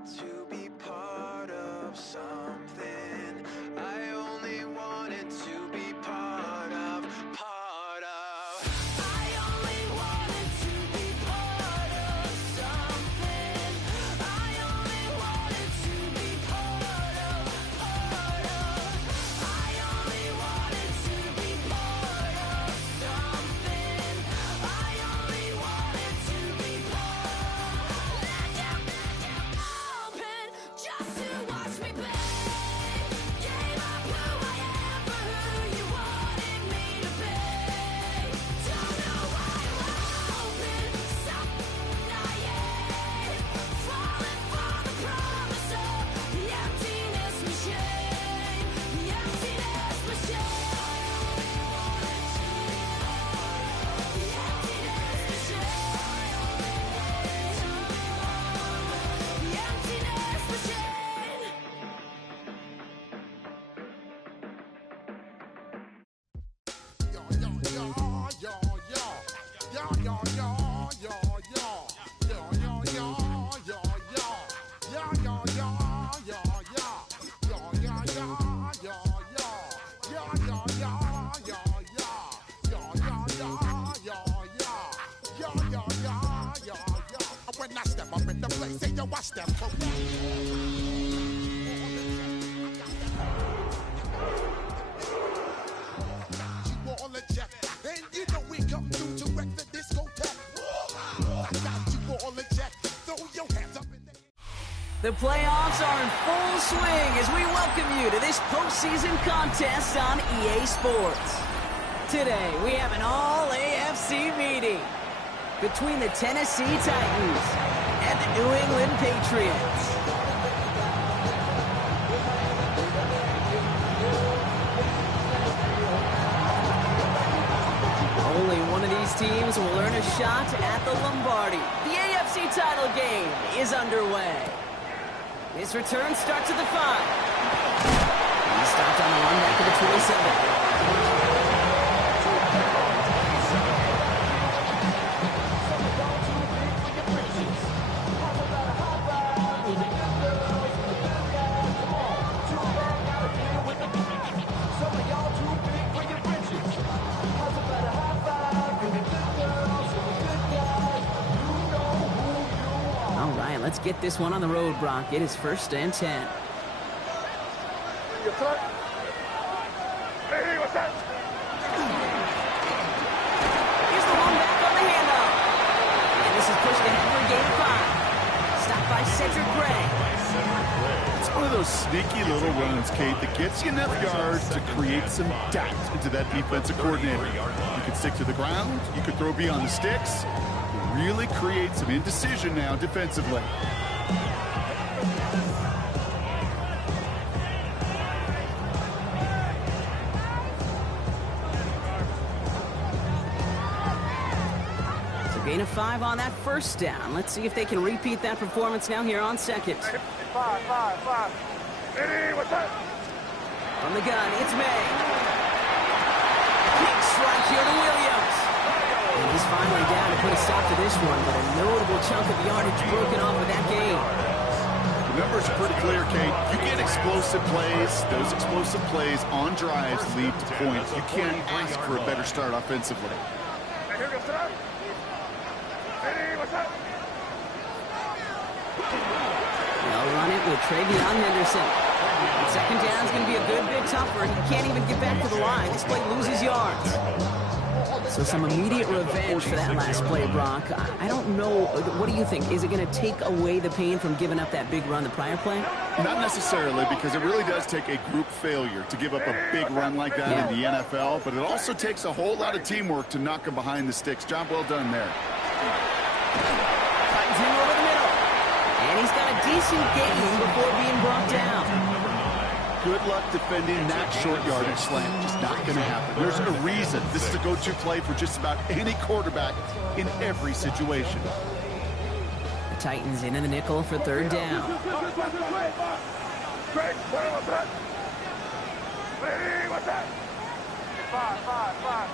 wanted to be part of something. I only wanted to be part of. I only wanted to be part of something. I only wanted to be part of. I only wanted to be part of something. I only wanted to be part. Open just to watch me play. Gave up who I am for who you wanted me to be. Don't know why I'm hoping something I ain't. Falling for the promise of the emptiness machine. The emptiness machine. The emptiness machine. The emptiness machine. When I step up in the place, say yo, I step correct. You all a check, and you know we come through to wreck the discotheque. I got you all a check, throw your hands up in the The playoffs are in full swing as we welcome you to this postseason contest on EA Sports. Today, we have an all-AFC meeting between the Tennessee Titans and the New England Patriots. Only one of these teams will earn a shot at the Lombardi. The AFC title game is underway. This return starts at the 5. He stopped on the run back of the 27. All right, let's get this one on the road, Brock. It is 1st and 10. Here's the one back on the handoff. And this is pushed ahead for a gain of 5. Stopped by Cedric Gray. It's one of those sneaky little runs, Kate, that gets you enough yards to create some doubt into that defensive coordinator. You could stick to the ground. You could throw beyond the sticks. Really create some indecision now defensively. So gain of 5 on that first down. Let's see if they can repeat that performance now here on second. Five. Eddie, what's up? From the gun, it's May. Big strike here to Williams. And he's finally down to put a stop to this one, but a notable chunk of yardage broken off with that game. The numbers are pretty clear, Kate. You get explosive plays. Those explosive plays on drives lead to points. You can't ask for a better start offensively. Hey, here goes up. Eddie, what's up? They'll run it with Travion Henderson. And second down is going to be a good bit tougher. He can't even get back to the line. This play loses yards. So some immediate revenge for that last play, Brock. I don't know. What do you think? Is it going to take away the pain from giving up that big run the prior play? Not necessarily, because it really does take a group failure to give up a big run like that in the NFL, but it also takes a whole lot of teamwork to knock them behind the sticks. Job well done there. Titans him over the middle. And he's got a decent gain before being brought down. Good luck defending that short yardage slant. Just not going to happen. There's a reason this is a go-to play for just about any quarterback in every situation. The Titans into the nickel for third down. Greg, what's that? Eddie, what's that? Five.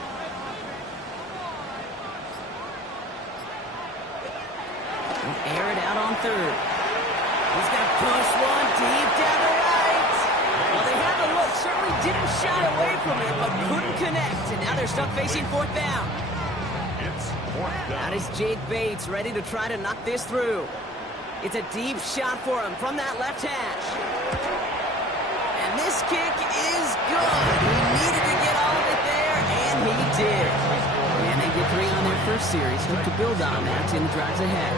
Air it out on third. He's got connect, and now they're stuck facing fourth down. It's fourth down. That is Jake Bates ready to try to knock this through. It's a deep shot for him from that left hash. And this kick is good. He needed to get all of it there, and he did. And they get 3 on their first series. Hope to build on that in the drives ahead.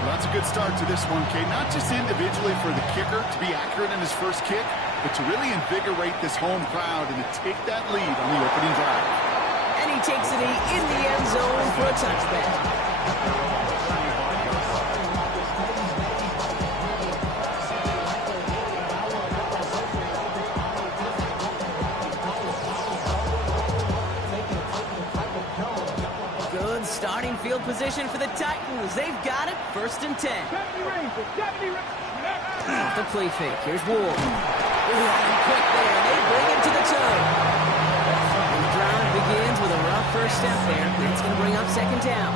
Well, that's a good start to this one, Kate. Not just individually for the kicker to be accurate in his first kick, but to really invigorate this home crowd and to take that lead on the opening drive. And he takes it in the end zone for a touchback. Good starting field position for the Titans. They've got it, 1st and 10. Off the play fake. Here's Wool. Quick there. They bring him to the toe. And the drive begins with a rough first step there. That's going to bring up 2nd down.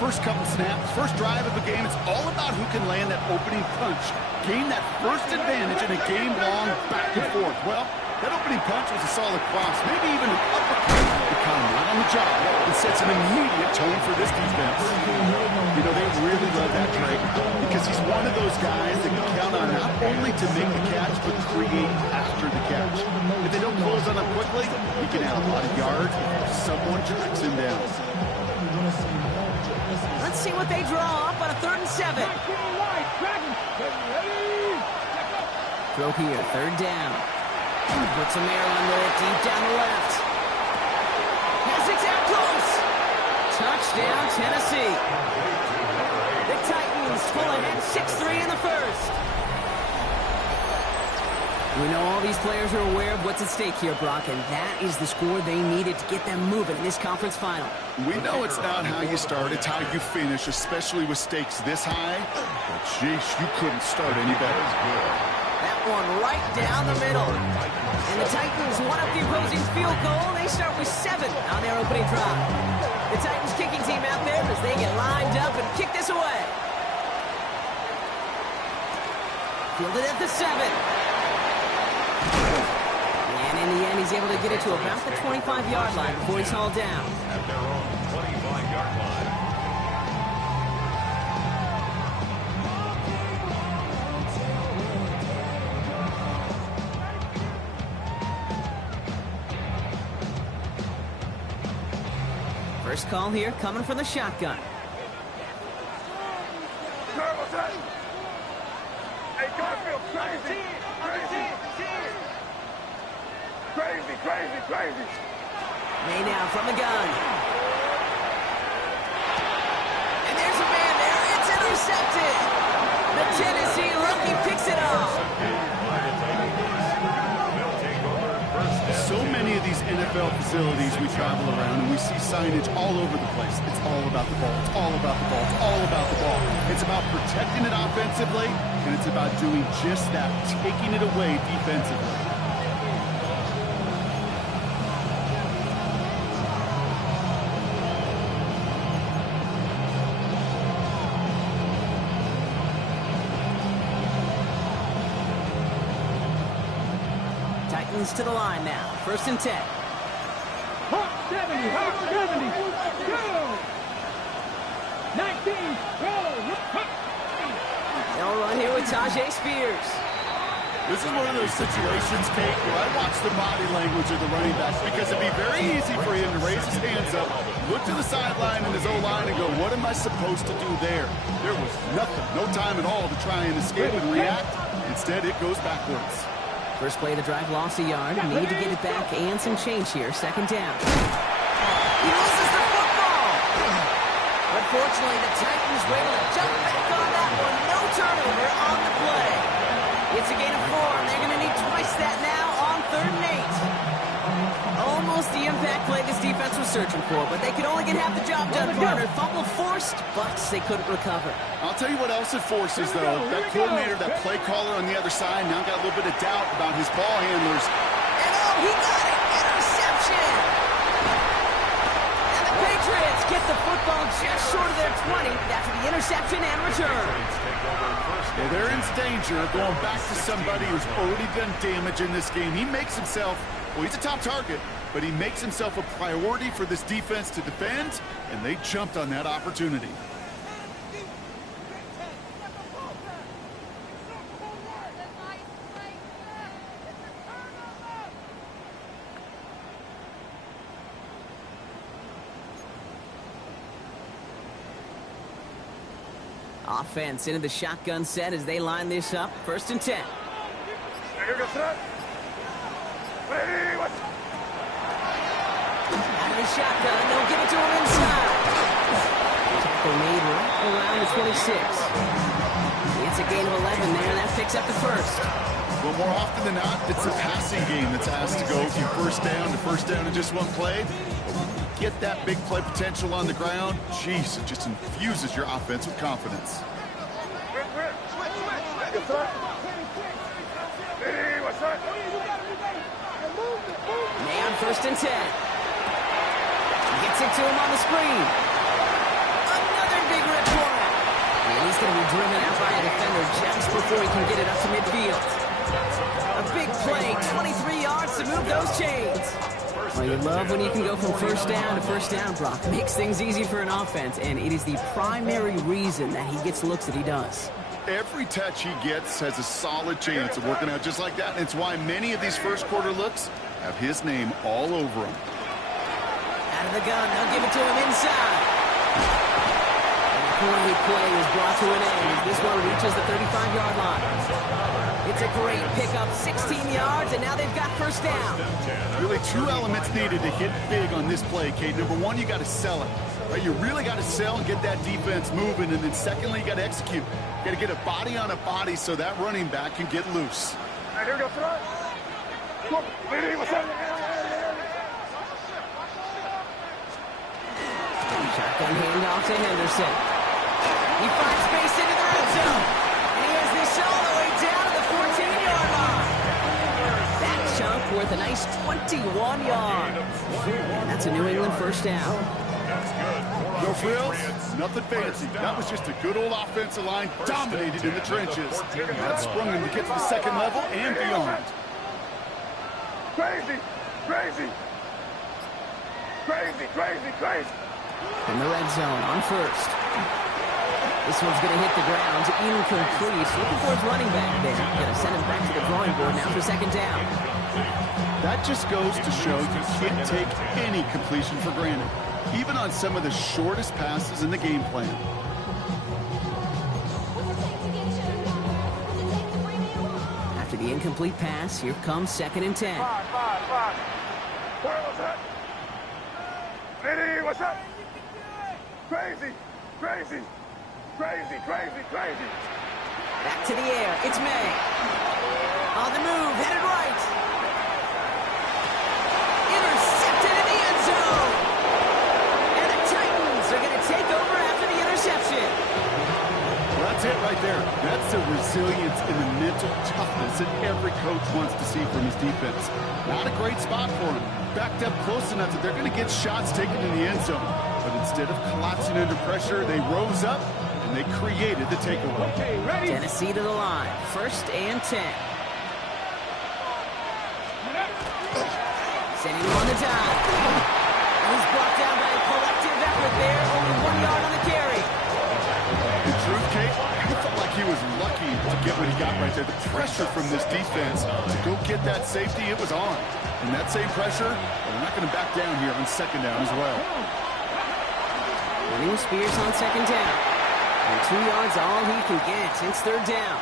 First couple snaps, first drive of the game, it's all about who can land that opening punch. Gain that first advantage in a game-long back and forth. Well, that opening punch was a solid cross, maybe even an uppercut. The kind right on the job. It sets an immediate tone for this defense. You know, they really love that trade because he's one of those guys that can count on not only to make the catch, but create after the catch. If they don't close on him quickly, he can add a lot of yards if someone tracks him down. Let's see what they draw up on a 3rd and 7. Throw here, 3rd down. Put some air under it, deep down the left. Has it out close. Touchdown, Tennessee. The Titans pull ahead 6-3 in the first. We know all these players are aware of what's at stake here, Brock, and that is the score they needed to get them moving in this conference final. We know it's not how you start, it's how you finish, especially with stakes this high. But, jeez, you couldn't start any better. That one right down the middle. And the Titans one up the opposing field goal. They start with 7 on their opening drive. The Titans kicking team out there as they get lined up and kick this away. Fielded at the 7. And in the end, he's able to get it to about the 25-yard line before he's hauled down. At their own 25-yard line. First call here coming from the shotgun. Hey, Garfield, crazy. Crazy. May now from the gun. And there's a man there. It's intercepted. The Tennessee rookie picks it off. So many of these NFL facilities we travel around and we see signage all over the place. It's all about the ball. It's all about the ball. It's all about the ball. It's about protecting it offensively, and it's about doing just that, taking it away defensively. Titans to the line now. 1st and 10. Hot 70, go! 19, go! They'll run here with Tajay Spears. This is one of those situations, Kate, where I watch the body language of the running backs because it'd be very easy for him to raise his hands up, look to the sideline and his O-line and go, what am I supposed to do there? There was nothing, no time at all to try and escape and react. Instead, it goes backwards. First play of the drive, lost a yard. Need to get it back and some change here. 2nd down. He loses the football. But fortunately, the Titans were able to jump back on that one. No turnover on the play. It's a gain of 4, and they're going to need twice that now on 3rd and 8. Almost the impact play this defense was searching for, but they could only get half the job done, partner. Fumble forced, but they couldn't recover. I'll tell you what else it forces, though. That coordinator, that play caller on the other side, now got a little bit of doubt about his ball handlers. And oh, he got it! Interception! And the Patriots get the football just short of their 20 after the interception and return. Take over 1st Yeah, they're in danger of going back to somebody who's already done damage in this game. He makes himself, well, he's a top target, but he makes himself a priority for this defense to defend, and they jumped on that opportunity. Offense into the shotgun set as they line this up. 1st and 10. Out of the shotgun, they'll give it to him inside. Tackle made right around the 26. It's a gain of 11 there, and that picks up the 1st. Well, more often than not, it's a passing game that's asked to go from first down to first down in just one play. Get that big play potential on the ground, jeez, it just infuses your offense with confidence. May on 1st and 10. Gets it to him on the screen. Another big rip for him. And he's going to be driven out by a defender just before he can get it up to midfield. A big play, 23 yards to move those chains. Well, you love when you can go from first down to first down, Brock. Makes things easy for an offense, and it is the primary reason that he gets looks that he does. Every touch he gets has a solid chance of working out just like that, and it's why many of these first quarter looks have his name all over them. Out of the gun, they'll give it to him inside. And the great play was brought to an end as this one reaches the 35-yard line. It's a great pickup, 16 yards, and now they've got first down. Really 2 elements needed to hit big on this play, Kate. Number 1, you got to sell it. Right? You really got to sell and get that defense moving, and then secondly, you got to execute. You got to get a body on a body so that running back can get loose. Shotgun handoff to Henderson. He finds space into the red zone. And he has this all the way down to the 14-yard line. That chunk worth a nice 21 yards. And that's a New England first down. No frills, nothing fancy. That was just a good old offensive line dominated in the trenches. That sprung him to get to the second level and beyond. Crazy! Crazy! Crazy, crazy, crazy! In the red zone on 1st. This one's going to hit the ground. Incomplete. Looking for his running back there. Going to send him back to the drawing board now for 2nd down. That just goes to show you can't take any completion for granted, even on some of the shortest passes in the game plan. After the incomplete pass, here comes 2nd and 10. Five. Where was that? Lady, what's that? Crazy, crazy, crazy, crazy, crazy. Back to the air. It's May. On the move, headed right. Intercepted in the end zone. And the Titans are going to take over after the interception. Well, that's it right there. That's the resilience and the mental toughness that every coach wants to see from his defense. Not a great spot for him. Backed up close enough that they're going to get shots taken in the end zone. But instead of collapsing under pressure, they rose up and they created the takeaway. Okay, ready? Tennessee to the line. 1st and 10. Sending him on the dive. And he's brought down by a collective effort there. Only 1 yard on the carry. The truth, Kate, I felt like he was lucky to get what he got right there. The pressure from this defense to go get that safety, it was on. And that same pressure, they're not going to back down here on 2nd down as well. Running with Spears on 2nd down. And 2 yards all he can get. It's 3rd down.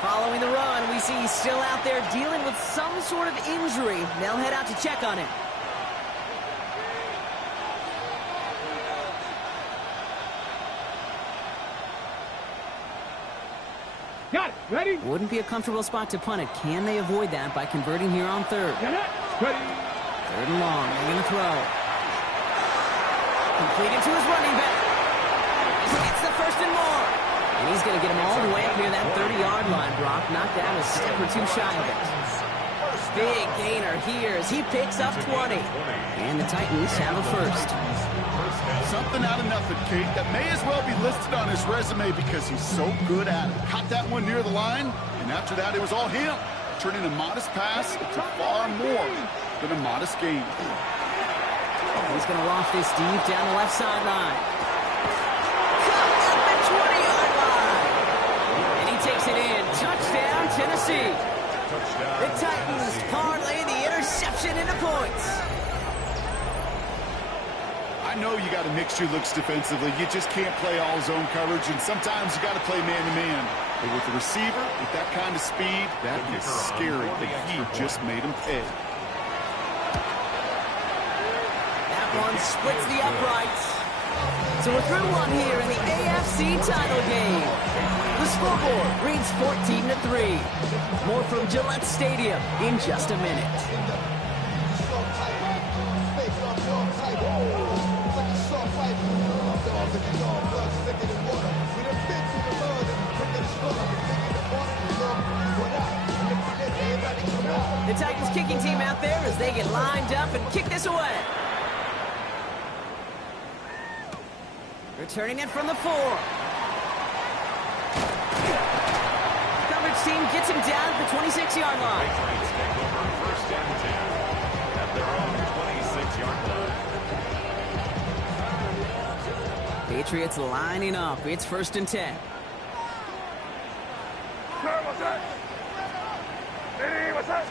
Following the run, we see he's still out there dealing with some sort of injury. They'll head out to check on him. Got it. Ready? Wouldn't be a comfortable spot to punt it. Can they avoid that by converting here on 3rd? Get it. Ready? 3rd and long. They're going to throw. Completed to his running back. It's the 1st and more. And he's going to get him all the way up near that 30-yard line, Brock. Knocked down a step or two shy of it. big gainer here as he picks up 20. And the Titans have a first. Something out of nothing, Kate, that may as well be listed on his resume because he's so good at it. Caught that one near the line, and after that, it was all him, turning a modest pass into far more than a modest gain. He's going to loft this deep down the left sideline. Cut at the 20-yard line. And he takes it in. Touchdown, Tennessee. The Titans parlay the interception into points. I know you got to mix your looks defensively. You just can't play all zone coverage, and sometimes you got to play man-to-man. But with the receiver, with that kind of speed, that is scary. But he just made him pay. That one splits the uprights. So we're through one here in the AFC title game. The scoreboard reads 14-3. More from Gillette Stadium in just a minute. The Titans kicking team out there as they get lined up and kick this away. Returning it from the 4. Coverage team gets him down at the 26-yard line. First and 10 at their own 26-yard line. Patriots lining up. It's 1st and 10. What's that? Hey, what's that?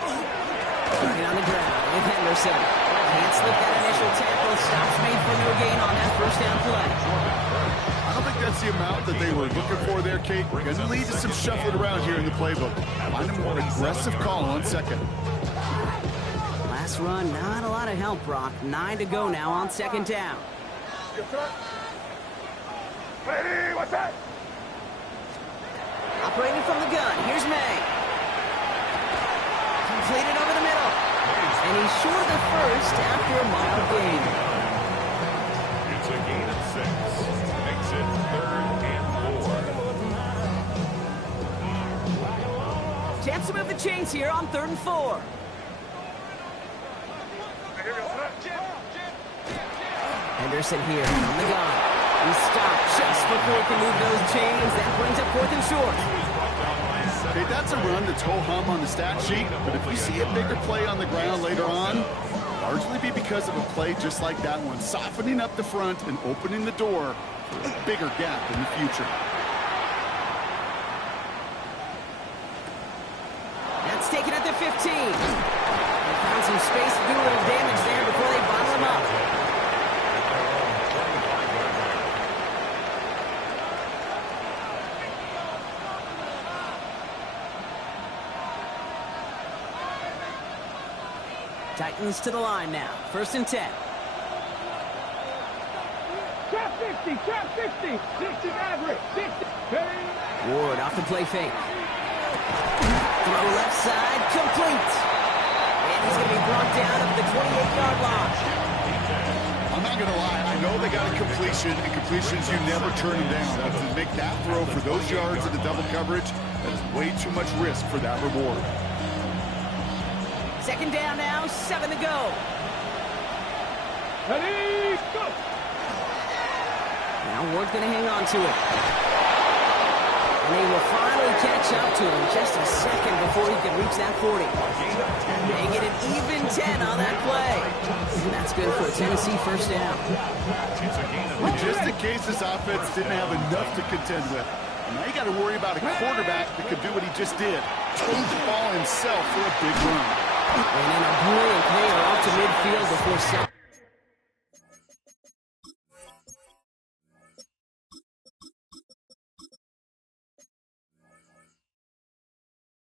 Starting on the ground with Henderson. Can't slip that initial tackle. Stops made for no gain on that first down play. I don't think that's the amount that they were looking for there, Kate. We're going to lead to some shuffling around here in the playbook. Find a more aggressive call on second. Last run, not a lot of help, Brock. 9 to go now on 2nd down. Yes, sir. Hey, what's that? Operating from the gun, here's May. Completed over the middle. And he's short of the first after a mild gain. It's a gain of 6. Makes it 3rd and 4. Chance to move the chains here on 3rd and 4. Henderson here on the gun. He stopped just before he can move those chains. That brings up 4th and short. Okay, that's a run that's ho-hum on the stat sheet, but if you see a bigger play on the ground later on, largely be because of a play just like that one, softening up the front and opening the door for a bigger gap in the future. That's taken at the 15. They found some space to do a little damage there before they bottle him up. Titans to the line now. 1st and 10. Trap 60, trap 60. 60 average, 60. Hey. Ward off the play fake. Throw left side, complete. And he's going to be brought down at the 28-yard line. I'm not going to lie, I know they got a completion, and completions, you never turn them down. But to make that throw for those yards in the double coverage, that is way too much risk for that reward. 2nd down now, 7 to go. Ready, go. Now Ward's going to hang on to it. And they will finally catch up to him just a second before he can reach that 40. They get an even 10 on that play. And that's good for a Tennessee 1st down. Just in case this offense didn't have enough to contend with. Now you got to worry about a quarterback that could do what he just did. Throw the ball himself for a big run. And in a blink, they are off to midfield before second.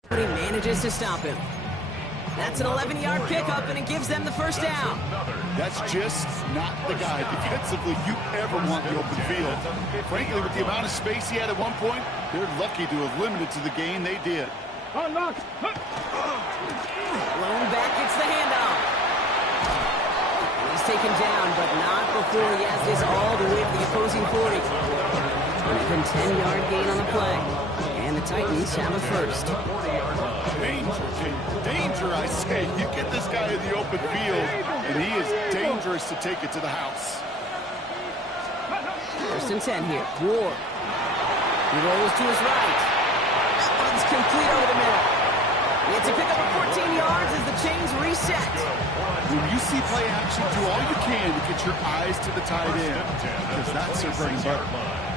But he manages to stop him. That's an 11-yard pickup, and it gives them the 1st down. That's just not the guy defensively you ever want in the open field. Frankly, with the amount of space he had at one point, they're lucky to have limited to the gain they did. Unlock. Blown back, it's the handoff. He's taken down, but not before he has this all the way to the opposing 40. An even 10-yard gain on the play. And the the Titans have a first. Danger, danger, I say. You get this guy in the open field, and he is dangerous to take it to the house. First and 10 here. Ward. He rolls to his right. That one's complete over the middle. He gets to pick up a 14 yards as the chains reset. When you see play action, do all you can to get your eyes to the tight end, because that's their bread and butter.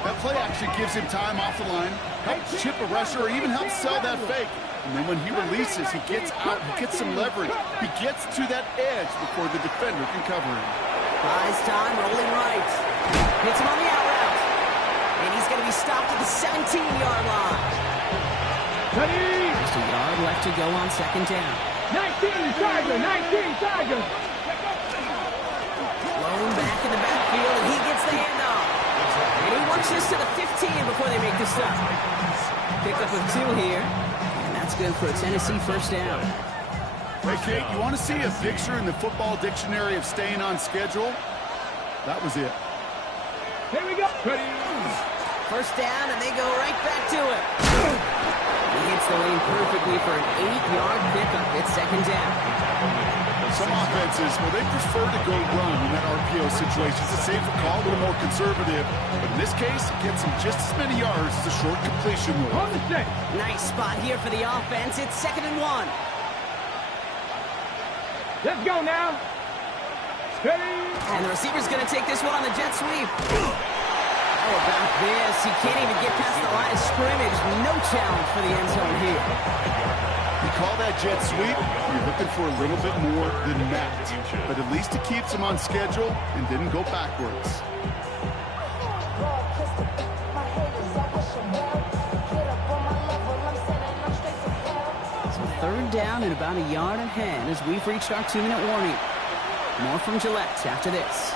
That play action gives him time off the line, helps chip a rusher, or even helps sell that fake. And then when he releases, he gets out, he gets some leverage. He gets to that edge before the defender can cover him. Buys time, rolling right. Hits him on the out route. And he's going to be stopped at the 17-yard line. Just a yard left to go on second down. 19 Tiger, 19 Tiger. Blown back in the backfield, and he gets the handoff. And he works this to the 15 before they make the stop. Pick up of 2 here. And that's good for a Tennessee first down. Hey, Kate, you want to see a picture in the football dictionary of staying on schedule? That was it. Here we go. Ready. First down, and they go right back to it. He hits the lane perfectly for an 8-yard pickup. It's second down. Some offenses, well, they prefer to go run in that RPO situation. It's a safer call, a little more conservative. But in this case, it gets him just as many yards as a short completion will. On the set. Nice spot here for the offense. It's 2nd and 1. Let's go now. Ready. And the receiver's going to take this one on the jet sweep. How about this? He can't even get past the line of scrimmage. No challenge for the end zone here. You call that jet sweep, you're looking for a little bit more than that. But at least it keeps him on schedule and didn't go backwards. So third down and about a yard ahead as we've reached our 2-minute warning. More from Gillette after this.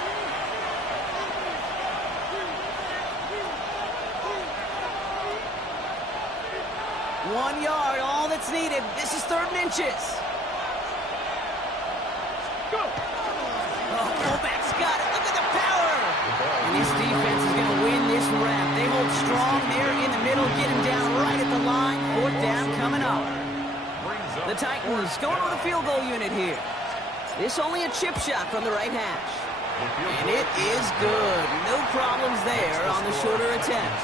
One yard, all that's needed. This is 3rd and inches. Go. Oh, fullback's got it. Look at the power. And this defense is going to win this rep. They hold strong there in the middle, get him down right at the line. 4th down coming up. The Titans going with a field goal unit here. This only a chip shot from the right hash. And it is good. No problems there on the shorter attempt.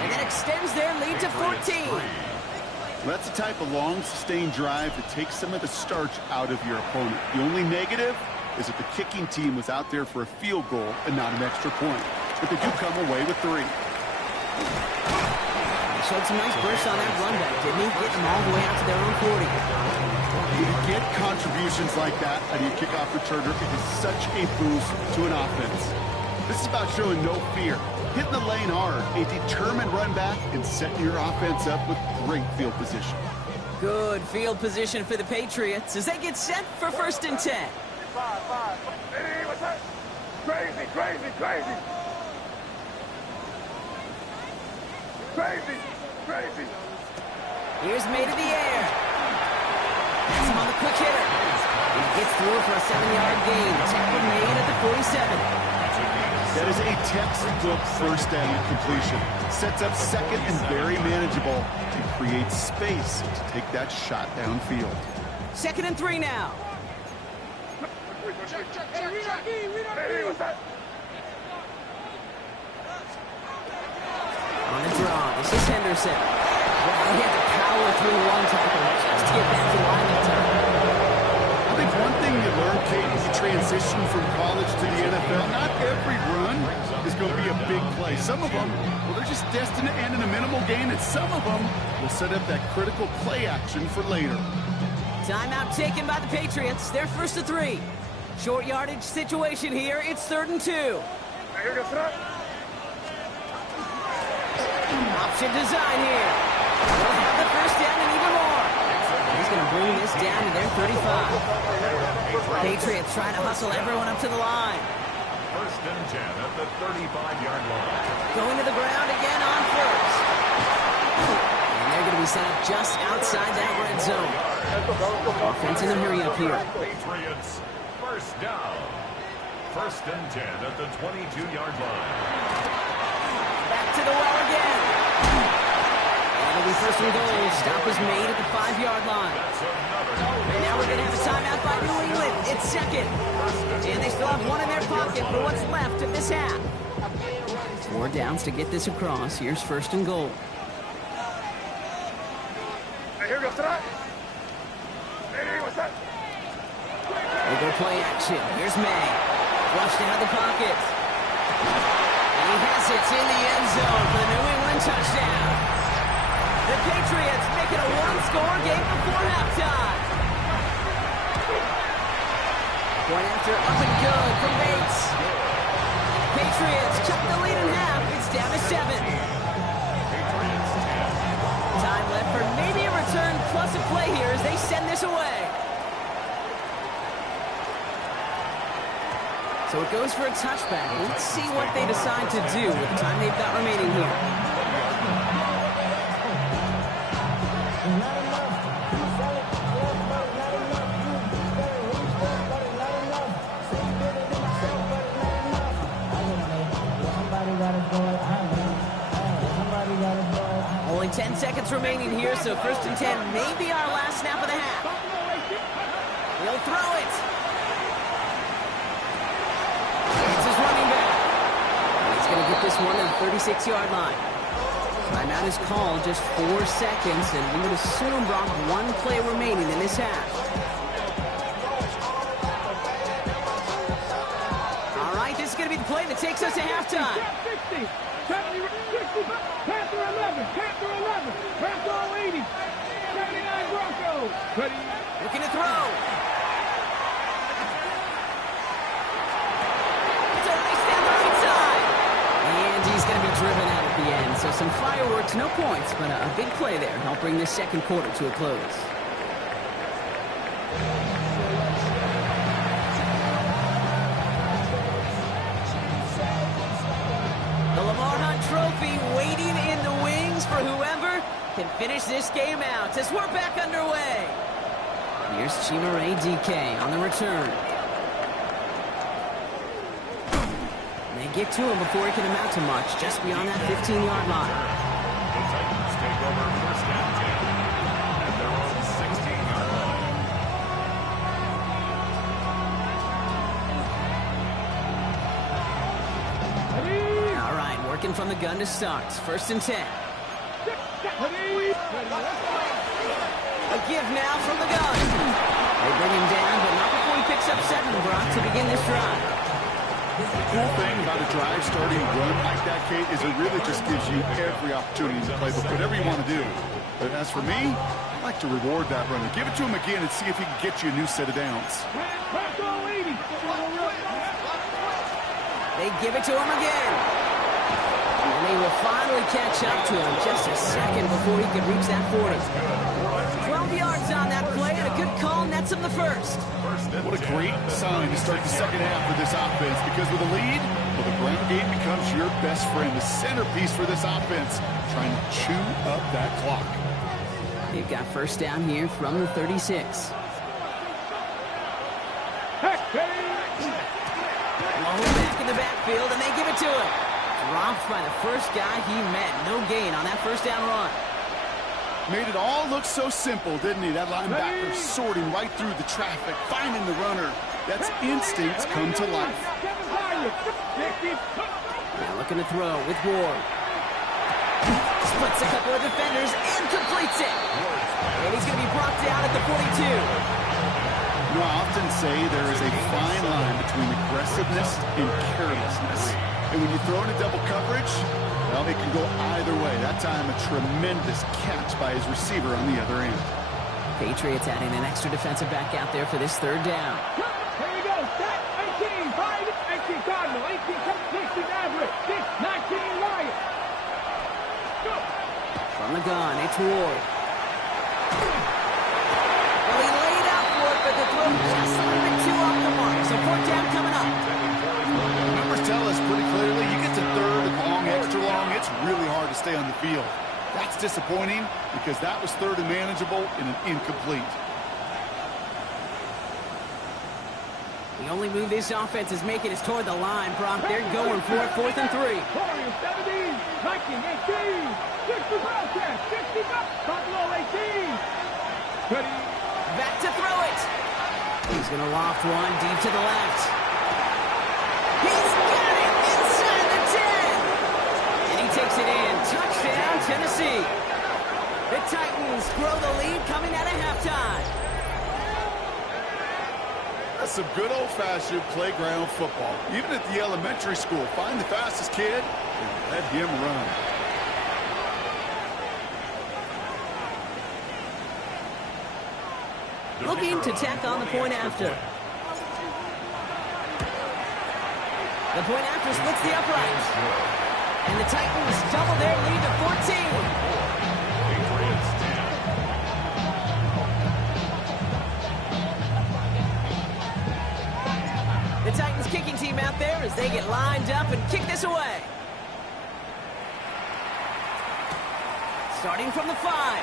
And that extends their lead to 14. That's the type of long, sustained drive that takes some of the starch out of your opponent. The only negative is that the kicking team was out there for a field goal and not an extra point. But they do come away with 3. Showed some nice bursts on that run back, didn't he? Getting them all the way out to their own 40. When you get contributions like that out of your kickoff returner, it is such a boost to an offense. This is about showing no fear, hitting the lane hard, a determined run back, and setting your offense up with great field position. Good field position for the Patriots as they get set for 1st and 10. Hey, what's that? Crazy, crazy, crazy. Crazy, crazy. Here's made in the air. That's him on the quick hitter. He gets through for a 7-yard gain. Tackle made at the 47. That is a textbook first down completion. Sets up second and very manageable and creates space to take that shot downfield. 2nd and 3 now. Hey, what's that? On the draw, this is Henderson. Wow, he had to power through one tackle just to get back to the line that time. I think one thing you learn, Kate, is you transition from college to the NFL. Not every run is going to be a big play. Some of them, well, they're just destined to end in a minimal gain, and some of them will set up that critical play action for later. Timeout taken by the Patriots. They're 1st and 3. Short yardage situation here. It's 3rd and 2. Option design here. They'll have the first down and even more. He's going to bring this down to their 35. Patriots trying to hustle everyone up to the line. 1st and 10 at the 35-yard line. Going to the ground again on 1st. And they're going to be set up just outside that red zone. Offense in the hurry up here. Patriots, 1st down. 1st and 10 at the 22-yard line. Back to the well again. And it'll be 1st first and goal. Stop was made at the 5-yard line. And now we're going to have a timeout by New England. It's second. And they still have one in their pocket for what's left of this half. 4 downs to get this across. Here's first and goal. Hey, here goes tonight. Hey, what's that? They go play action. Here's May. Flushed out of the pocket. And he has it in the end zone for the New England touchdown. The Patriots make it a one-score game before halftime. Point after up and good from Bates. Patriots cut the lead in half. It's down to 7. Time left for maybe a return plus a play here as they send this away. So it goes for a touchback. Let's see what they decide to do with the time they've got remaining here. Only 10 seconds remaining here, so first and 10 may be our last snap of the half. He'll throw it. It's his running back. He's going to get this one at the 36-yard line. Timeout is called, just 4 seconds, and we would assume Brock 1 play remaining in this half. All right, this is going to be the play that takes us to halftime. 60, 70, 60, Panther 11, Panther 11, Panther 80, 79 Broncos. Ready? Looking to throw. It's a race down the right side. And he's going to be driven out at the end. So some fireworks, no points, but a big play there. Help bring this second quarter to a close. The Lamar Hunt Trophy waiting in the wings for whoever can finish this game out as we're back underway. Here's Chimere DK on the return. And they get to him before he can amount to much, just beyond that 15-yard line. The Titans take over first and 10 at their own 16-yard line. All right, working from the gun to start. First and 10. A give now from the gun. They bring him down, but not before he picks up 7, Brock, to begin this drive. The cool thing about a drive starting run like that, Kate, is it really just gives you every opportunity to play with whatever you want to do. But as for me, I like to reward that runner. Give it to him again and see if he can get you a new set of downs. They give it to him again. And they will finally catch up to him just a second before he could reach that 40. 12 yards on that play, and a good call nets him the first. What a great sign to start the second half for this offense, because with a lead, well, the ground game becomes your best friend, the centerpiece for this offense, trying to chew up that clock. They've got first down here from the 36. Long back in the backfield, and they give it to him. Dropped by the first guy he met. No gain on that first down run. Made it all look so simple, didn't he? That linebacker sorting right through the traffic, finding the runner. That's instincts come to life. Now looking to throw with Ward. Splits a couple of defenders and completes it. And he's going to be brought down at the 42. You know, I often say there is a fine line between aggressiveness and carelessness. And when you throw into double coverage, well, it can go either way. That time, a tremendous catch by his receiver on the other end. Patriots adding an extra defensive back out there for this third down. Here we go. 18, 5, 18 Cardinal, 18, 16 Everett, 19 Wyatt. From the gun, it's Ward. Well, he laid out for it, but the throw just a little bit too off the mark. So fourth down coming up. Numbers tell us pretty clearly, you get to third and long, extra long, it's really hard to stay on the field. That's disappointing because that was third and manageable and an incomplete. The only move this offense is making is toward the line, Brock. They're going for it, 4th and 3. 17, 19, 18, 60 Wildcats, 60 up, Back to throw it. He's going to loft one deep to the left. He's got it inside the 10. And he takes it in. Touchdown, Tennessee. The Titans grow the lead coming out of halftime. That's some good old-fashioned playground football. Even at the elementary school, find the fastest kid and let him run. Looking to tack on the point after. The point after splits the uprights. And the Titans double their lead to 14. The Titans kicking team out there as they get lined up and kick this away. Starting from the 5.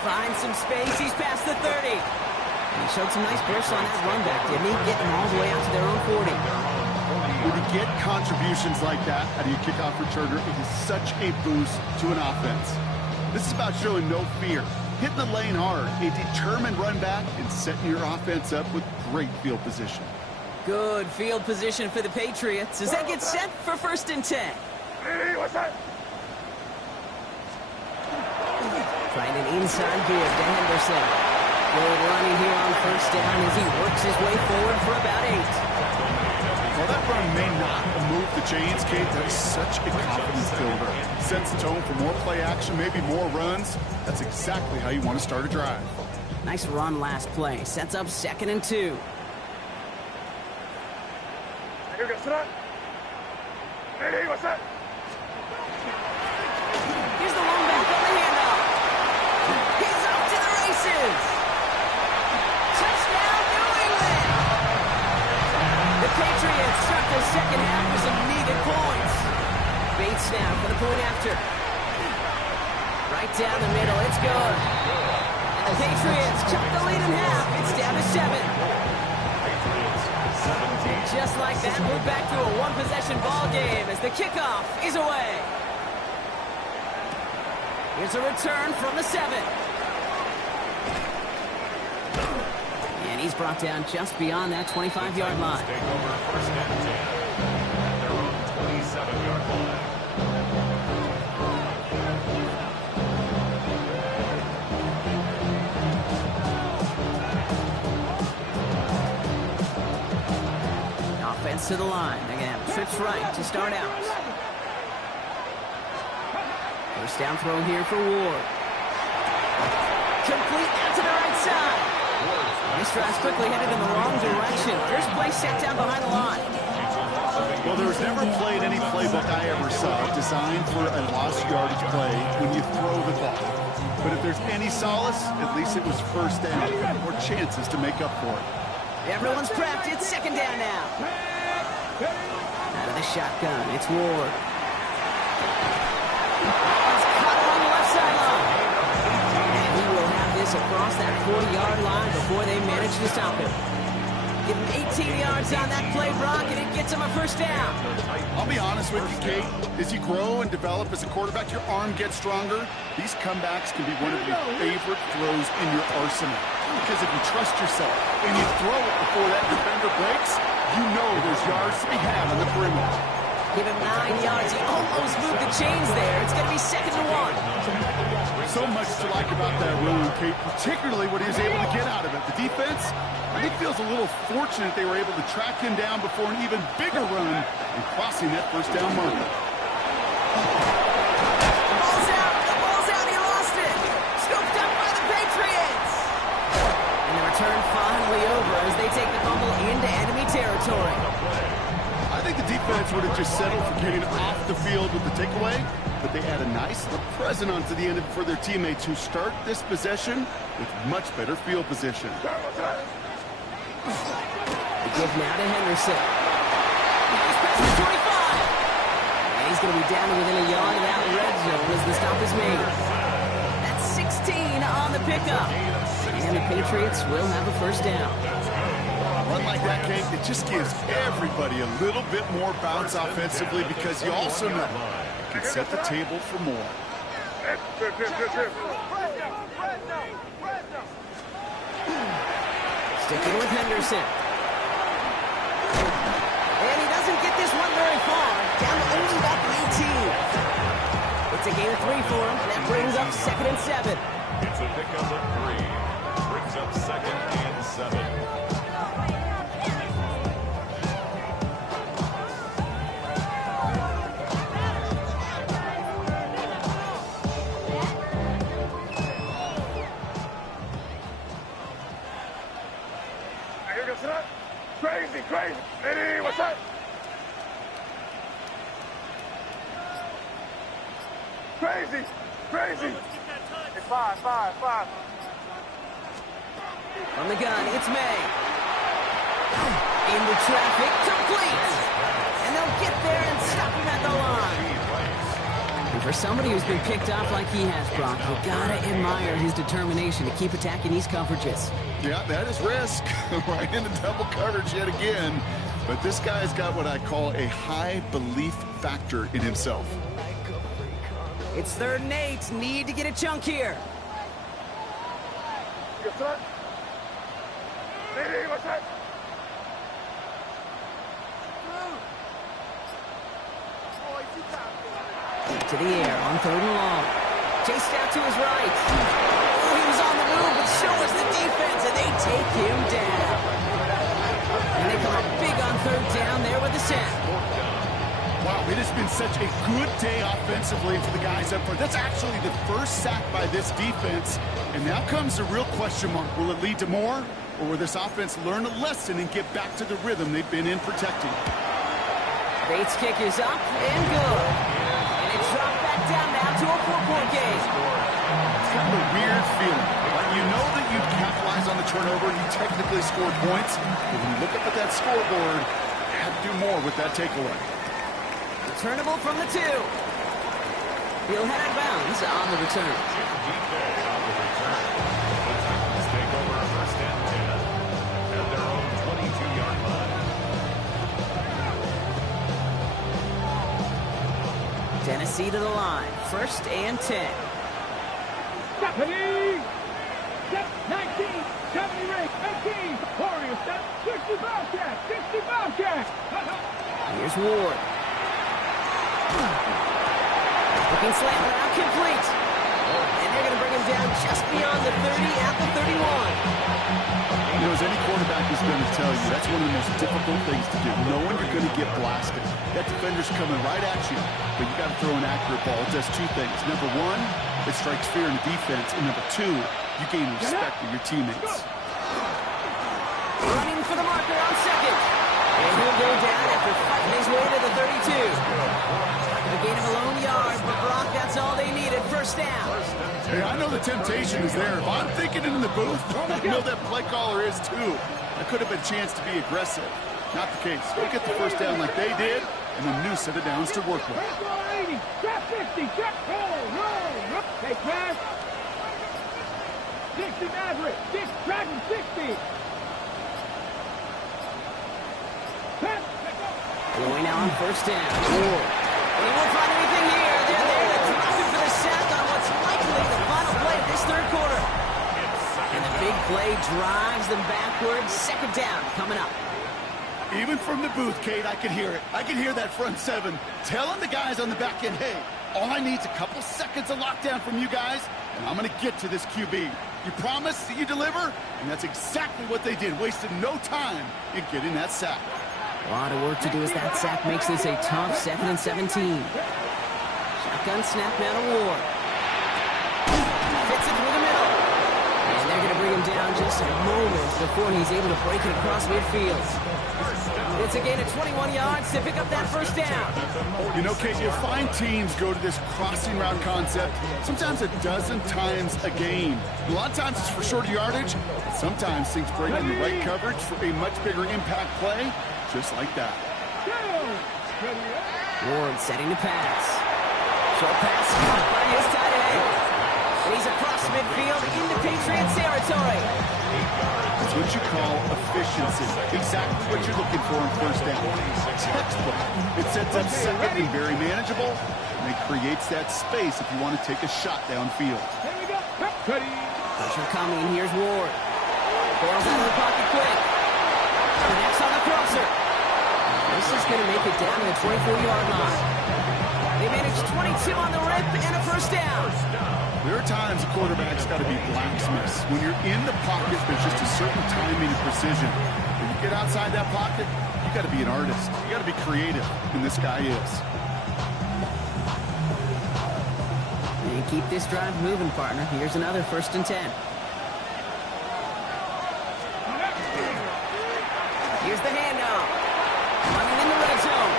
Finds some space. He's past the 30. And he showed some nice bursts on that run back, didn't he? Getting all the way out to their own 40. When you get contributions like that out of your kickoff returner, it is such a boost to an offense. This is about showing no fear, hitting the lane hard, a determined run back, and setting your offense up with great field position. Good field position for the Patriots as they get set for 1st and 10. Hey, what's that? Trying an inside give to Henderson. Good running here on 1st down as he works his way forward for about 8. Well, that run may not move the chains, Kate. That is such a confidence builder. Sets the tone for more play action, maybe more runs. That's exactly how you want to start a drive. Nice run last play. Sets up 2nd and 2. Hey, what's that? Here's the long back on the handoff. He's off to the races. Touchdown, New England. The Patriots start the second half with some needed points. Bates now for the point after. Right down the middle. It's good. And the Patriots chop the lead in half. It's down to 7. Just like that, we're back to a one-possession ball game as the kickoff is away. Here's a return from the 7. And he's brought down just beyond that 25-yard line. Take over 1st and 10. Their own 27-yard line. Offense to the line. They're going to have trips right to start out. 1st down throw here for Ward. Complete out to the right side. Nice drive quickly headed in the wrong direction. First play set down behind the line. Well, there was never played any playbook I ever saw designed for a lost yardage play when you throw the ball. But if there's any solace, at least it was 1st down, or chances to make up for it. Everyone's prepped. It's 2nd down now. Out of the shotgun, it's Ward. It's cut along the left sideline. And he will have this across that 40-yard line before they manage to stop him. Give him 18 yards on that play, Brock, and it gets him a 1st down. I'll be honest with you, Kate. As you grow and develop as a quarterback, your arm gets stronger. These comebacks can be one of your favorite throws in your arsenal. Because if you trust yourself and you throw it before that defender breaks, you know there's yards to be had on the perimeter. Give him 9 yards. He almost moved the chains there. It's going to be 2nd and 1. So much to like about that run, Kate, particularly what he was able to get out of it. The defense, I think, feels a little fortunate they were able to track him down before an even bigger run and crossing that 1st down marker. Ball's out. The ball's out. He lost it. Scooped up by the Patriots. And the return finally over as they take the fumble into enemy territory. I think the defense would have just settled for getting off the field with the takeaway, but they add a nice little present onto the end of it for their teammates who start this possession with much better field position. The give now to Henderson. He's past the 25. And he's going to be down to within a yard of that red zone as the stop is made. That's 16 on the pickup. And the Patriots will have a 1st down. Run like that, Kate, it just gives everybody a little bit more bounce offensively because you also know it can set the table for more. Sticking with Henderson. And he doesn't get this one very far. Down to only about the 18. It's a gain of 3 for him. That brings up 2nd and 7. It's a pickup of 3. Brings up 2nd and 7. Crazy, crazy. Hey, what's up? Crazy, crazy. It's 5. From the gun, it's May. Into traffic, complete. And they'll get there and stop him at the line. And for somebody who's been picked off like he has, Brock, you gotta admire his determination to keep attacking these coverages. Yeah, that is risk. Right into double coverage yet again. But this guy's got what I call a high belief factor in himself. It's 3rd and 8. Need to get a chunk here. Yes, sir. Hey, what's up? To the air on 3rd and long. Chased out to his right. Oh, he was on the move, but so was the defense, and they take him down. And they come up big on 3rd down there with the sack. Wow, it has been such a good day offensively for the guys up front. That's actually the first sack by this defense. And now comes the real question mark. Will it lead to more? Or will this offense learn a lesson and get back to the rhythm they've been in protecting? Bates' kick is up and good. And it's dropped back down now to a 4-point game. It's kind of a weird feeling. Like you know that you capitalize on the turnover and you technically scored points. But when you look up at that scoreboard, you have to do more with that takeaway. Returnable from the 2. He'll head out of bounds on the return. On the return. The Titans take over 1st and 10 at their own 22-yard line. Tennessee to the line. 1st and 10. Stephanie! Step 19, 70 ring, 18, Warrior step, 60 Bobcat, 60 Bobcat. Here's Ward. Looking slant route complete. And they're going to bring him down just beyond the 30 at the 31. You know, as any quarterback is going to tell you, that's one of the most difficult things to do. Knowing you're going to get blasted. That defender's coming right at you, but you got to throw an accurate ball. It does 2 things. Number 1, it strikes fear in the defense. And number 2, you gain respect of your teammates. Running for the marker on 2nd. And he'll go down after fighting his way to the 32. The gain of a lone yard, but Brock, that's all they needed. 1st down. Hey, I know the temptation is there. If I'm thinking it in the booth, I know that play caller is too. That could have been a chance to be aggressive. Not the case. Go get the 1st down like they did, and a new set of downs to work with. Back 80, trap 60, trap, no, take pass. 60 Maverick, 6, tracking 60. Pass, Going now on 1st down. They won't find anything here. They're there to drop him for the sack on what's likely the final play of this 3rd quarter. And the big play drives them backwards. 2nd down coming up. Even from the booth, Kate, I could hear it. I could hear that front 7 telling the guys on the back end, hey, all I need is a couple seconds of lockdown from you guys, and I'm going to get to this QB. You promise that you deliver? And that's exactly what they did. Wasted no time in getting that sack. A lot of work to do as that sack makes this a tough 2nd and 17. Shotgun snap now to Ward. Fits it through the middle. And they're going to bring him down just a moment before he's able to break it across midfield. It's a gain of 21 yards to pick up that 1st down. You know, Kate, you find teams go to this crossing route concept sometimes a dozen times a game. A lot of times it's for shorter yardage, but sometimes things break in the right coverage for a much bigger impact play, just like that. Ward setting to pass. Short pass caught by his tight end. And he's across midfield into Patriot territory. It's what you call efficiency. Exactly what you're looking for in 1st down. Textbook. It sets up 2nd and very manageable. And it creates that space if you want to take a shot downfield. Here we go. Ready. Pressure coming. Here's Ward. Ball's out of the pocket quick. Connects on the crosser. This is going to make it down to the 24-yard line. They managed 22 on the rip and a first down. There are times a quarterback's got to be blacksmiths. When you're in the pocket, there's just a certain timing and precision. When you get outside that pocket, you got to be an artist. You got to be creative, and this guy is. And keep this drive moving, partner. Here's another 1st and 10. Here's the handoff. Running in the red zone.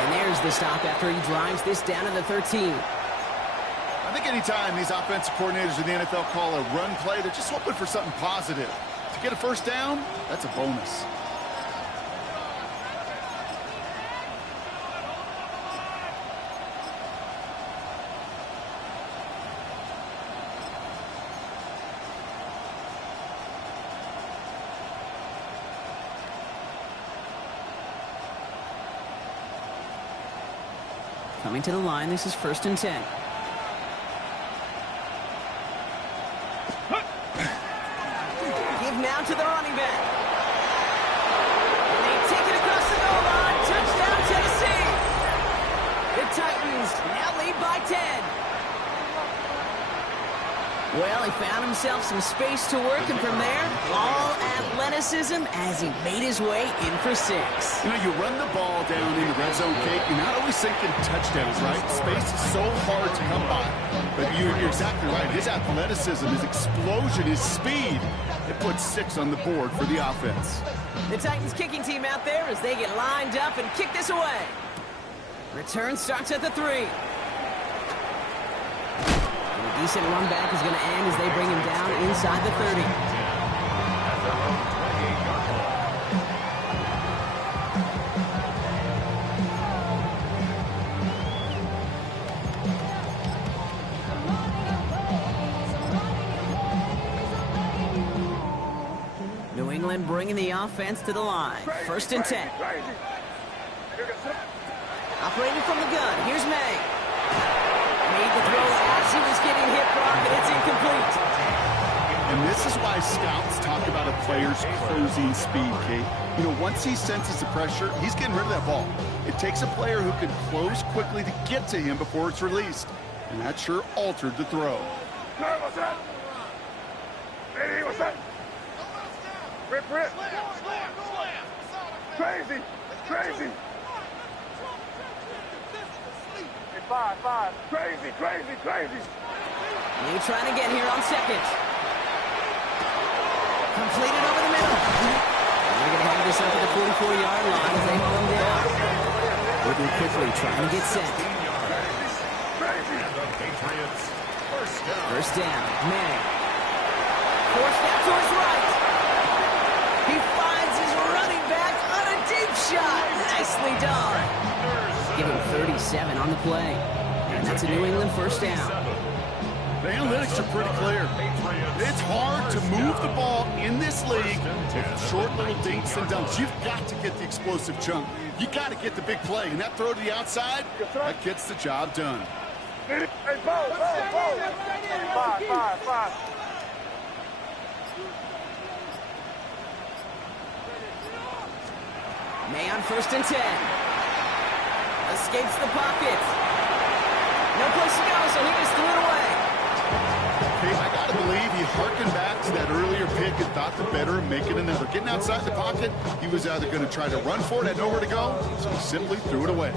And there's the stop after he drives this down to the 13. I think anytime these offensive coordinators in the NFL call a run play, they're just hoping for something positive. To get a first down, that's a bonus. Coming to the line, this is 1st and 10. Give now to the running back. And they take it across the goal line. Touchdown, Tennessee. The Titans now lead by 10. Well, he found himself some space to work, and from there, all athleticism as he made his way in for 6. You know, you run the ball down in the red zone, Kate, you're not always thinking touchdowns, right? Space is so hard to come by. But you're exactly right. His athleticism, his explosion, his speed, it puts 6 on the board for the offense. The Titans kicking team out there as they get lined up and kick this away. Return starts at the 3. And a decent run back is going to end as they bring him down inside the 30. New England bringing the offense to the line. 1st and 10. Operating from the gun. Here's May. Made the throw as he was getting hit, Brock, and it's incomplete. And this is why scouts talk about a player's closing speed, Kate. You know, once he senses the pressure, he's getting rid of that ball. It takes a player who can close quickly to get to him before it's released. And that sure altered the throw. What's that? Hey, what's that? Rip. Crazy. Hey, 5. Crazy. He trying again here on 2nd. Completed over the middle. And they're going to have this up at the 44-yard line as they hold him down. Moving quickly, trying to get set. First down, May. Forced out to his right. He finds his running back on a deep shot. Nicely done. Give him 37 on the play. And that's a New England first down. The analytics are pretty clear. It's hard to move the ball in this league with short little dinks and dunks. You've got to get the explosive chunk. You got to get the big play. And that throw to the outside, that gets the job done. Hey, Bo. 5. May on 1st and 10. Escapes the pocket. No place to go, so he just threw it away. Hey, I got to believe he harkened back to that earlier pick and thought the better of making another. Getting outside the pocket, he was either going to try to run for it, had nowhere to go, so he simply threw it away.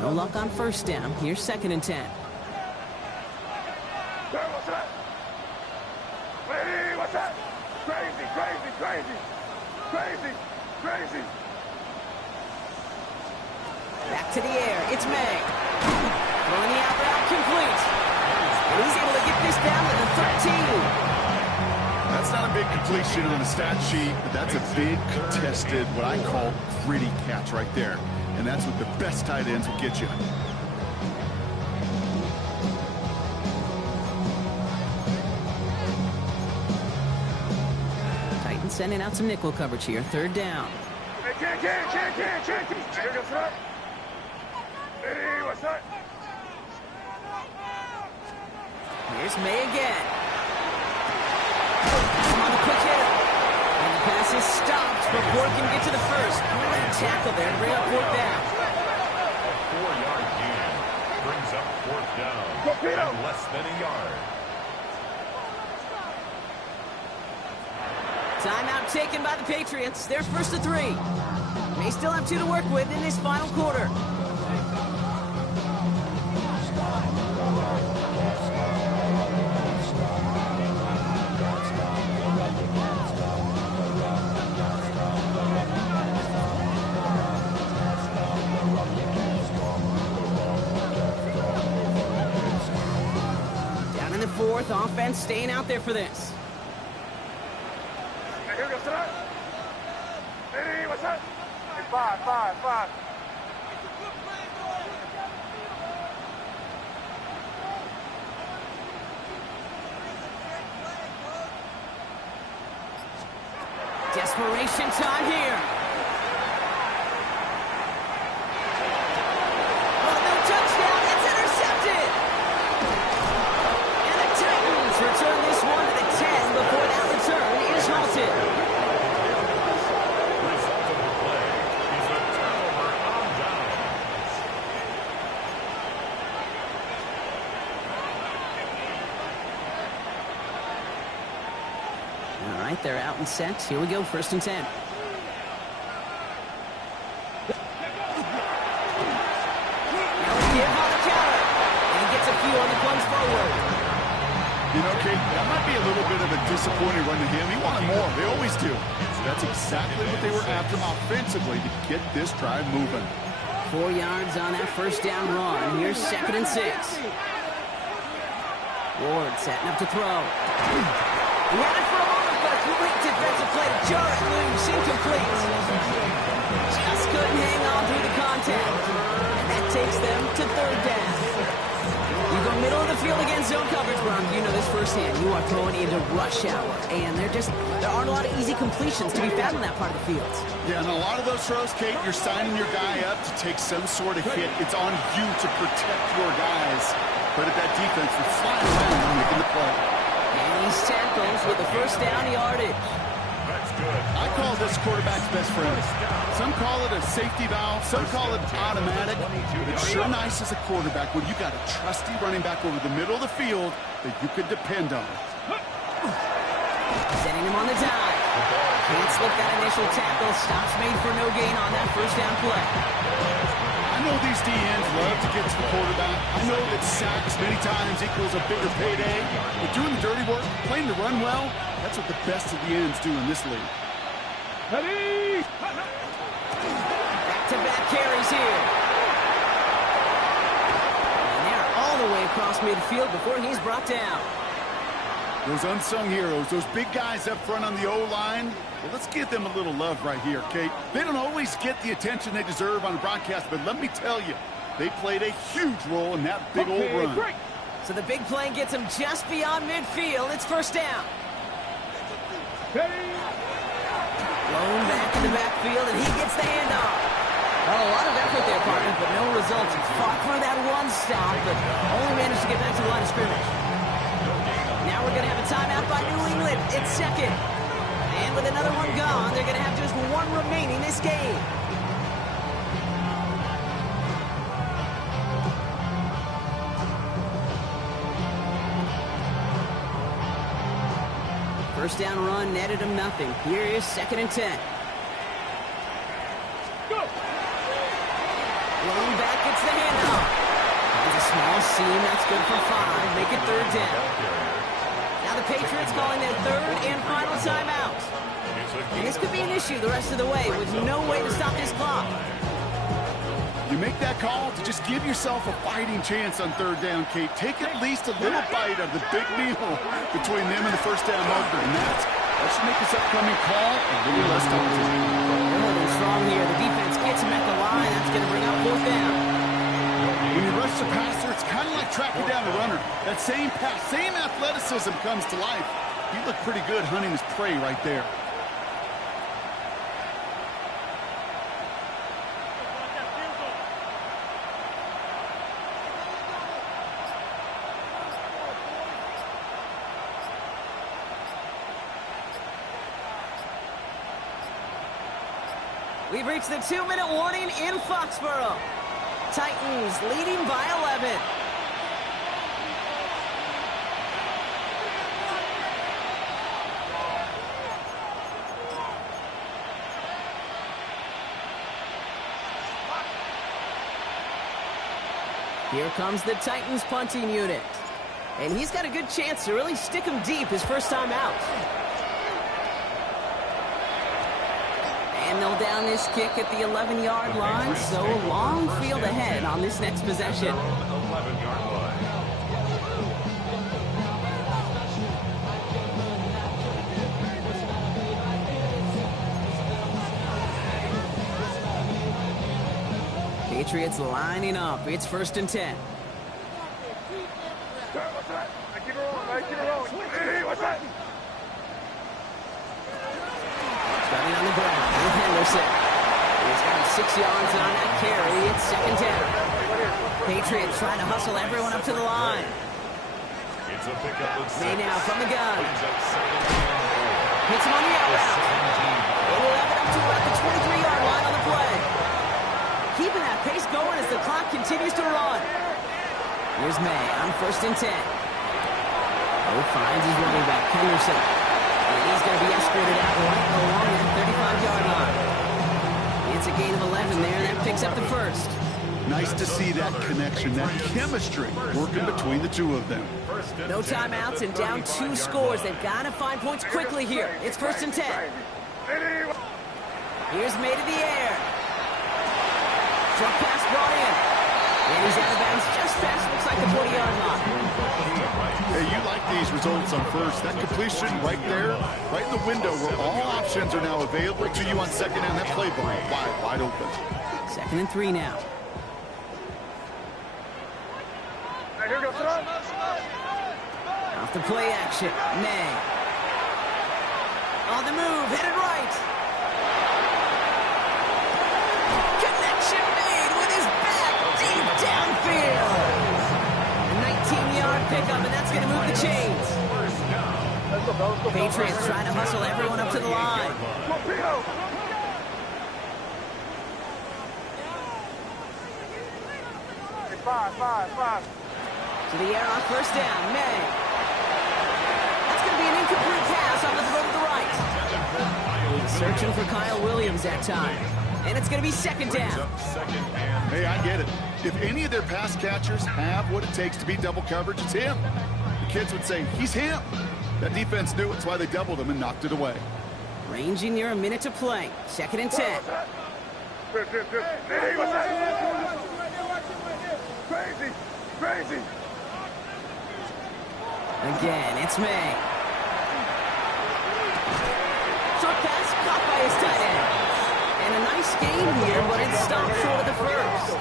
No luck on 1st down. Here's 2nd and 10. What's that? Hey, what's that? Crazy. Back to the air. It's May. Throwing the out route complete. And he's able to get this down to the 13. That's not a big completion on a stat sheet, but that's a big contested, what I call gritty catch right there. And that's what the best tight ends will get you. sending out some nickel coverage here. Third down. Hey, can't. Here's the front. Hey, what's up? Here's May again. Come on, the quick hitter. And the pass is stopped before it can get to the first. Great tackle there. Bring up fourth down. A 4-yard gain brings up fourth down and less than a yard. Timeout taken by the Patriots. They're first to 3. May still have 2 to work with in this final quarter. Down in the fourth, offense staying out there for this. Here's the front. Hey, what's up? Hey, five. Desperation time here. Oh, no touchdown. It's intercepted. And the Titans return this one to the 10 before that return is halted. Result of the play is a turnover on downs. All right, they're out and set. Here we go, first and 10. Now give on the counter. And he gets a few on the plunge forward. You know, Kate, that might be a little bit of a disappointing run to him. He wanted more. They always do. So that's exactly what they were after offensively to get this drive moving. 4 yards on that first down run. Here's second and 6. Ward setting up to throw. He had it for a moment, but a quick defensive play to jar it loose, incomplete. Just couldn't hang on through the contact. And that takes them to third down. You go middle of the field against zone coverage, Brock. You know this firsthand. You are throwing into rush hour, and there aren't a lot of easy completions to be found in that part of the field. Yeah, and a lot of those throws, Kate, you're signing your guy up to take some sort of hit. It's on you to protect your guys. But if that defense was flying around and making the play. And he's tackled with the first down yardage. That's good. I call this quarterback's best friend. Some call it a safety valve, some call it automatic. It's sure nice as a quarterback when you got a trusty running back over the middle of the field that you could depend on. Setting him on the dive. Can't slip that initial tackle. Stops made for no gain on that first down play. I know these DNs love to get to the quarterback. I know that sacks many times equals a bigger payday. But doing the dirty work, playing to run well, that's what the best of the ends do in this league. Ready? Back-to-back carries here. And they're all the way across midfield before he's brought down. Those unsung heroes, those big guys up front on the O-line, well, let's give them a little love right here, Kate. They don't always get the attention they deserve on a broadcast, but let me tell you, they played a huge role in that big old run. Great. So the big play gets him just beyond midfield. It's first down. Ready? Blown back in the backfield, and he gets the handoff. Well, a lot of effort there, partner, but no results. He fought through that one stop, but only managed to get back to the line of scrimmage. Now we're going to have a timeout by New England. It's second. And with another one gone, they're going to have just one remaining this game. First down run netted him nothing. Here is second and 10. Go. Blown back, gets the handoff. There's a small seam, that's good for 5. Make it third down. Now the Patriots calling their third and final timeout. And this could be an issue the rest of the way with no way to stop this clock. You make that call to just give yourself a fighting chance on third down, Kate. Take at least a little bite of the big meal between them and the first down marker. And that should make this upcoming call a little less daunting. Holding strong here. The defense gets him at the line. That's going to bring up fourth down. When you rush the passer, it's kind of like tracking down the runner. That same pass, same athleticism comes to life. He looked pretty good hunting his prey right there. We've reached the 2-minute warning in Foxborough. Titans leading by 11. Here comes the Titans punting unit. And he's got a good chance to really stick him deep his first time out. And they'll down this kick at the 11-yard line, so long field ahead on this next possession. 11-yard line. Patriots lining up. It's 1st and 10. What's that? Keep it rolling, keep it rolling. Hey, what's that? Starting on the ground with Henderson. He's got 6 yards on that carry. It's 2nd down. Patriots trying to hustle everyone up to the line. It's a pickup of 6. May now from the gun. Brings up 2nd and Hits him on the out route. 17. They will have it up to about the 23-yard line on the play. Keeping that pace going as the clock continues to run. Here's May on 1st and 10. Oh, finds his running back, Henderson. And he's going to be escorted out right along that 35-yard line. It's a gain of 11 there. That picks up the first. Nice to see that connection, that chemistry working between the two of them. No timeouts and down 2 scores. They've got to find points quickly here. It's 1st and 10. Here's May to the air. Short pass brought in. And he's out of bounds just past, looks like the 40-yard line. Hey, you like these results on first. That completion right there, right in the window where all options are now available to you on 2nd and that play ball wide open. 2nd and 3 now. Hey, here goes son. Off the play action. May. On the move, headed right. Connection made with his back deep downfield. A 19-yard pickup, and that's going to move the chains. Patriots trying to hustle everyone up to the line. Torpedo. Hey, 5. To the air on 1st down. May. That's going to be an incomplete pass on the throw to the right. Searching for Kyle Williams that time. And it's going to be 2nd down. Hey, I get it. If any of their pass catchers have what it takes to beat double coverage, it's him. The kids would say, he's him. That defense knew it. That's why they doubled him and knocked it away. Ranging near a minute to play. 2nd and 10. Hey, what's that? Crazy. Again, it's May. Short pass caught by his tight end. And a nice gain here, but it stopped short of the first.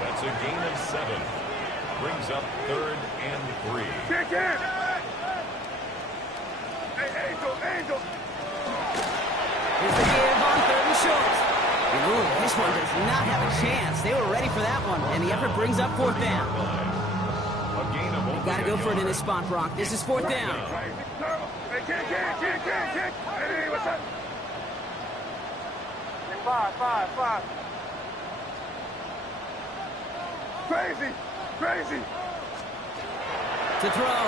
That's a gain of 7. Brings up 3rd and 3. Kick in. Hey, Angel. Here's the give on 3rd and short. And ooh, this one does not have a chance. They were ready for that one, and the effort brings up 4th down. A gain of only Got to go for it in this spot, Brock. This is 4th down. Hey, kick. Hey, what's up? Hey, 5. Crazy. To throw.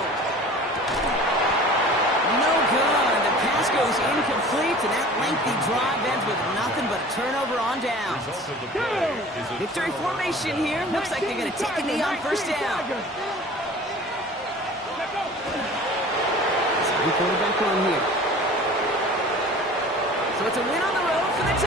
No good. The pass goes incomplete, and that lengthy drive ends with nothing but a turnover on downs. Result of the play is a Victory turnover. formation here. Looks like they're going to take a knee on 1st down. Quarterback on here. So it's a win on the road for the